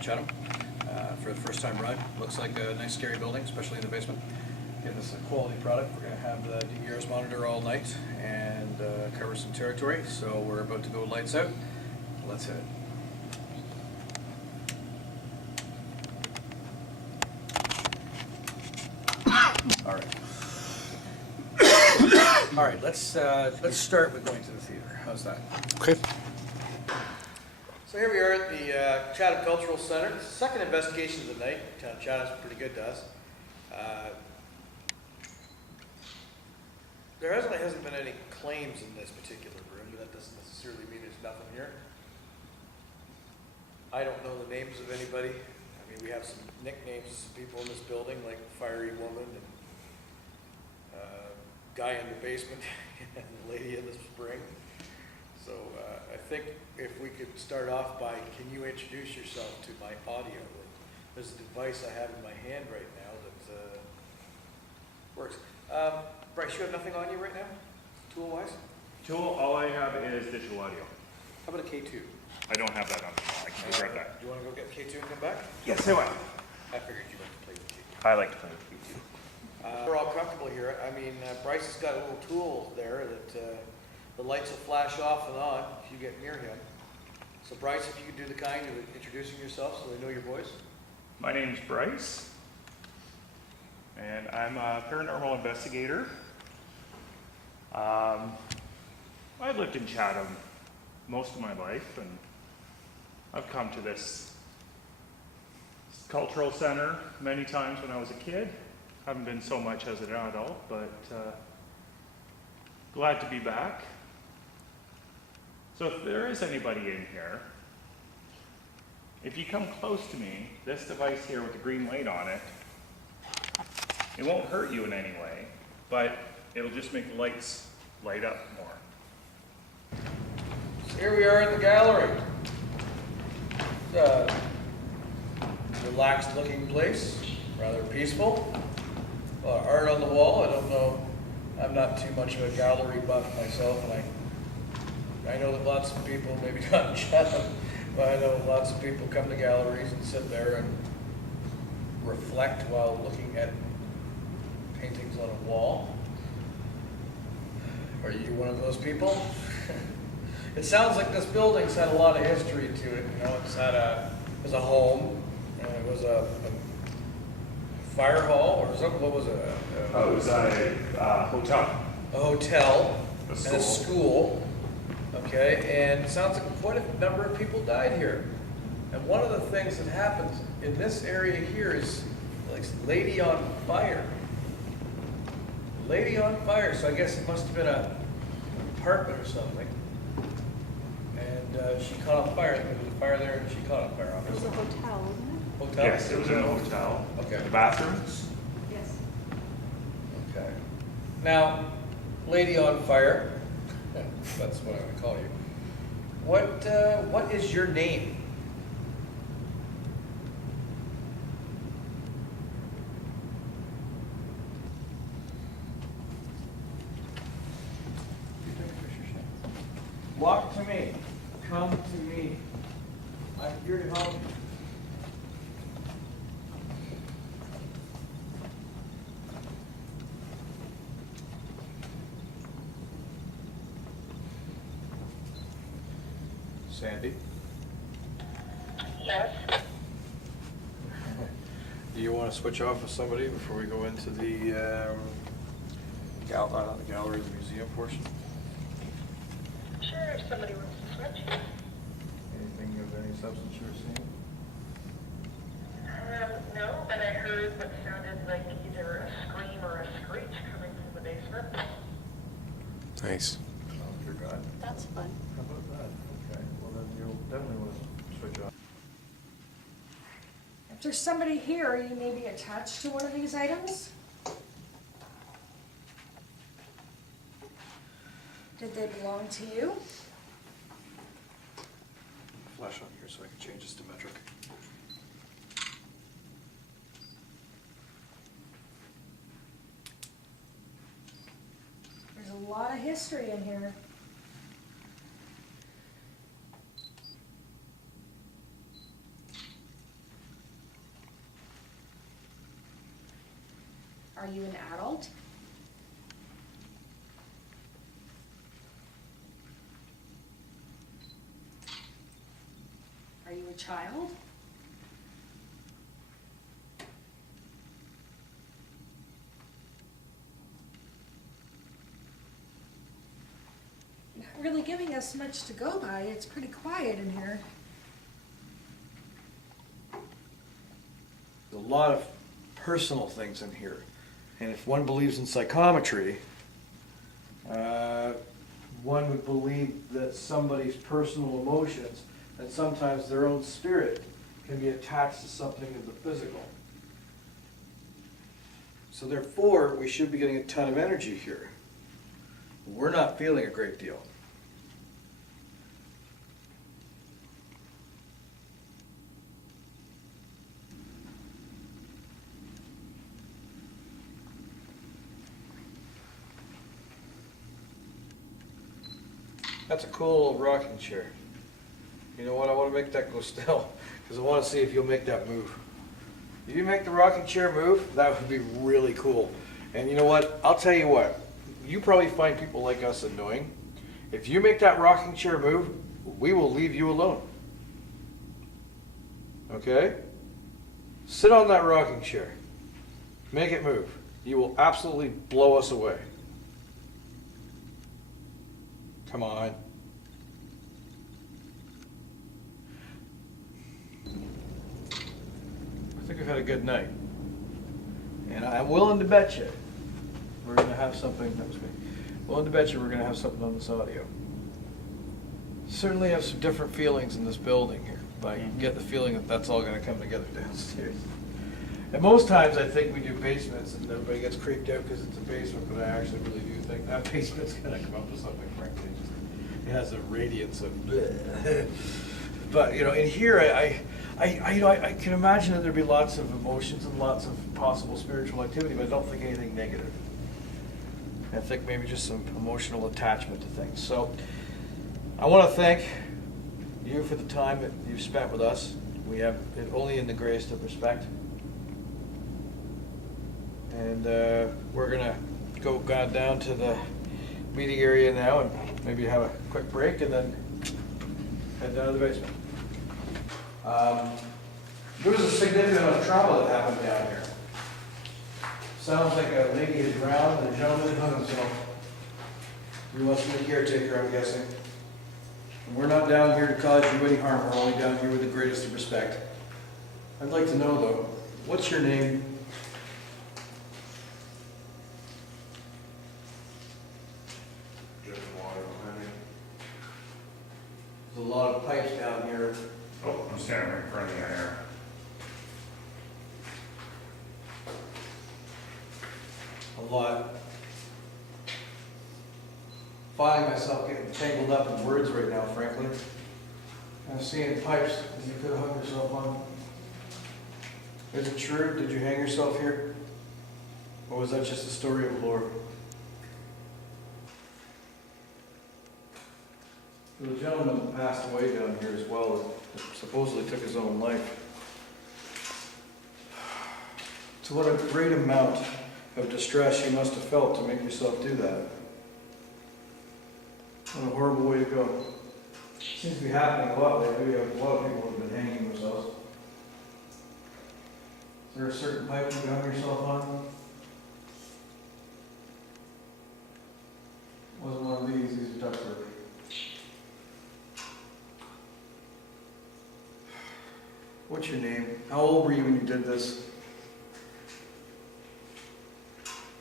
of Chatham for the first time ride. Looks like a nice scary building, especially in the basement. Again, this is a quality product. We're going to have the DVRs monitor all night and cover some territory. So we're about to go lights out. Let's hit it. All right. All right. Let's start with going to the theater. How's that? Okay. So here we are at the Chatham Cultural Center. Second investigation of the night. Chatham's pretty good to us. There hasn't been any claims in this particular room, but that doesn't necessarily mean there's nothing here. I don't know the names of anybody. I mean, we have some nicknames of some people in this building, like Fiery Woman and Guy in the Basement and Lady in the Spring. So I think if we could start off by, can you introduce yourself to my audio? There's a device I have in my hand right now that works. Bryce, you have nothing on you right now, tool-wise? Tool, all I have is digital audio. How about a K2? I don't have that on. I can be right back. Do you want to go get K2 and come back? Yes, I will. I figured you like to play with K2. I like to play with Q2. We're all comfortable here. I mean, Bryce has got a little tool there that the lights will flash off and on if you get near him. So Bryce, if you could do the kind of introducing yourself so they know your voice. My name's Bryce, and I'm a paranormal investigator. I've lived in Chatham most of my life, and I've come to this cultural center many times when I was a kid. Haven't been so much as an adult, but glad to be back. So if there is anybody in here, if you come close to me, this device here with the green light on it, it won't hurt you in any way, but it'll just make the lights light up more. So here we are in the gallery. It's a relaxed looking place, rather peaceful. A lot of art on the wall. I don't know, I'm not too much of a gallery buff myself, and I know that lots of people, maybe not in Chatham, but I know lots of people come to galleries and sit there and reflect while looking at paintings on a wall. Are you one of those people? It sounds like this building's had a lot of history to it. You know, it was a home, and it was a fire hall, or something. What was it? It was a hotel. A hotel A and a school. Okay, and it sounds like quite a number of people died here. And one of the things that happens in this area here is like lady on fire. Lady on fire. So I guess it must have been an apartment or something. And she caught on fire. There was a fire there, and she caught on fire. It was Obviously. a hotel, wasn't it? Hotel. Yes, it was in a hotel. Okay. The bathrooms? Yes. Okay. Now, lady on fire. That's what I'm going to call you. What is your name? Walk to me. Come to me. I'm here to help you. Sandy? Yes. Do you want to switch off with somebody before we go into the gallery, the museum portion? Sure, if somebody wants to switch. Anything of any substance you were seeing? No, but I heard what sounded like either a scream or a screech coming from the basement. Nice. Oh, dear God. That's fun. How about that? Okay, well then you'll definitely want to switch off. If there's somebody here, you may be attached to one of these items. Did they belong to you? Flash on here so I can change this to metric. There's a lot of history in here. Are you an adult? Are you a child? Not really giving us much to go by. It's pretty quiet in here. There's a lot of personal things in here. And if one believes in psychometry, one would believe that somebody's personal emotions and sometimes their own spirit can be attached to something of the physical. So therefore, we should be getting a ton of energy here. We're not feeling a great deal. That's a cool little rocking chair. You know what, I want to make that go still, because I want to see if you'll make that move. If you make the rocking chair move, that would be really cool. And you know what, I'll tell you what, you probably find people like us annoying. If you make that rocking chair move, we will leave you alone. Okay? Sit on that rocking chair. Make it move. You will absolutely blow us away. Come on. I think we've had a good night. And I'm willing to bet you we're going to have something, that was me, willing to bet you we're going to have something on this audio. Certainly have some different feelings in this building here, but I get the feeling that that's all going to come together downstairs. And most times I think we do basements and everybody gets creeped out because it's a basement, but I actually really do think that basement's going to come up with something, frankly. It has a radiance of bleh. But, you know, in here, I can imagine that there'd be lots of emotions and lots of possible spiritual activity, but I don't think anything negative. I think maybe just some emotional attachment to things. So I want to thank you for the time that you've spent with us. We have it only in the greatest of respect. And we're going to go down to the meeting area now and maybe have a quick break and then head down to the basement. There was a significant amount of trauma that happened down here. Sounds like a lady had drowned and a gentleman hung himself. You must be the caretaker, I'm guessing. And we're not down here to cause you any harm. We're only down here with the greatest of respect. I'd like to know, though, what's your name? There's a lot of pipes down here. Oh, I'm standing right in front of you there. A lot. Finding myself getting tangled up in words right now, frankly. I'm seeing pipes that you could have hung yourself on. Is it true? Did you hang yourself here? Or was that just a story of lore? There's a gentleman that passed away down here as well that supposedly took his own life. To what a great amount of distress you must have felt to make yourself do that. What a horrible way to go. Seems to be happening a lot lately. We have a lot of people who have been hanging themselves. Is there a certain pipe you can hang yourself on? Wasn't one of these are ductwork. What's your name? How old were you when you did this?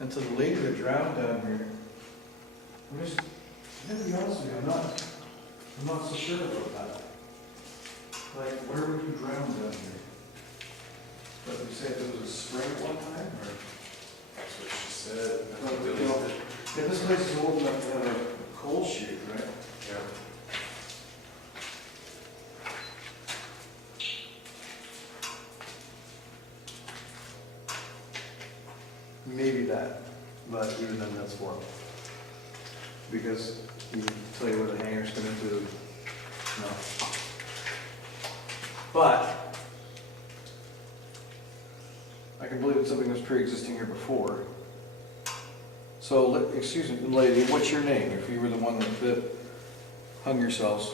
And to the lady that drowned down here, I'm to be honest with you, I'm not so sure about that. Like, where would you drown down here? But you said there was a spring at one time, or? That's what she said. Yeah, this place is old enough to have a coal chute, right? Yeah. Maybe that, but even then that's horrible. Because you tell you where the hangar's coming to, no. But I can believe it's something that's pre-existing here before. So, excuse me, lady, what's your name? If you were the one that hung yourselves,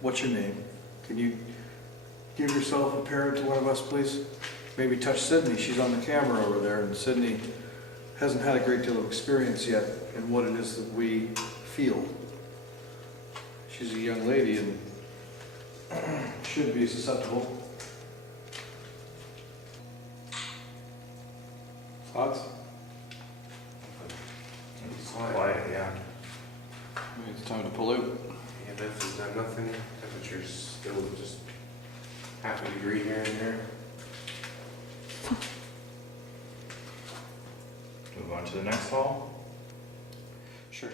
what's your name? Can you give yourself a parent to one of us, please? Maybe touch Sydney, she's on the camera over there, and Sydney hasn't had a great deal of experience yet in what it is that we feel. She's a young lady and should be susceptible. Thoughts? Quiet, yeah. Maybe it's time to pull out. EMF has done nothing. Temperature's still just half a degree here and there. Move on to the next hall. Sure.